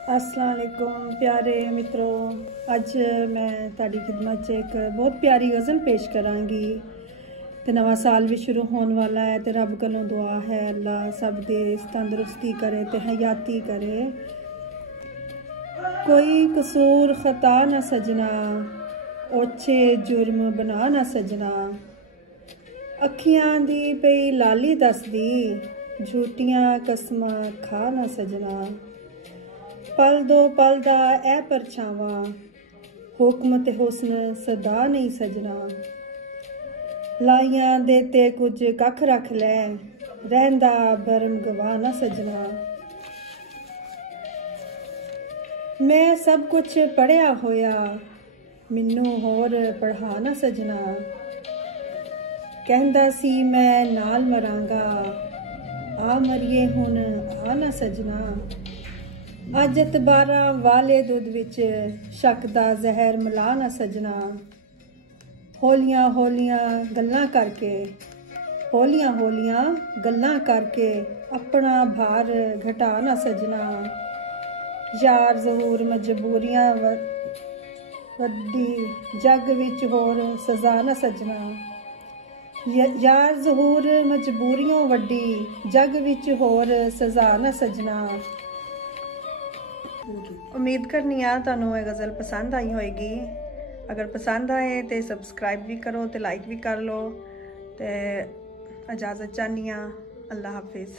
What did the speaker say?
अस्सलाम वालेकुम प्यारे मित्रों, अज मैं ताड़ी खिदमत च एक बहुत प्यारी गज़ल पेश करांगी। ते नवा साल भी शुरू होने वाला है ते रब कोलों दुआ है अल्लाह सब दे तंदुरुस्ती करे ते हयाती करे। कोई कसूर खता ना सजना, ओछे जुर्म बना ना सजना। अखियां दी पई लाली दसदी, झूठियां कसमां खा ना सजना। पल दो पल दा ऐ परछावा, हुक्म ते हुस्न सदा नहीं सजना। लाइयां देते कुछ कख रख लै, रहंदा बरम गवा ना सजना। मैं सब कुछ पढ़िया होया, मिन्नू होर पढ़ा ना सजना। कहंदा सी मैं नाल मरांगा, आ मरिए हुण आ ना सजना। अज इतबारा वाले दुध विच शक दा जहर मिला ना सजना। होलियां होलियां गल्लां करके, होलियां होलियां गल्लां करके अपना भार घटा ना सजना। यार ज़हूर मजबूरियां वड्डी, जग विच होर सजा ना सजना। यार ज़हूर मजबूरियों वड्डी, जग विच होर सजा ना सजना। उम्मीद करनी आ तुहानू ये गज़ल पसंद आई होएगी। अगर पसंद आए तो सबसक्राइब भी करो तो लाइक भी कर लो। तो इजाज़त चाहनी आ। अल्लाह हाफिज़।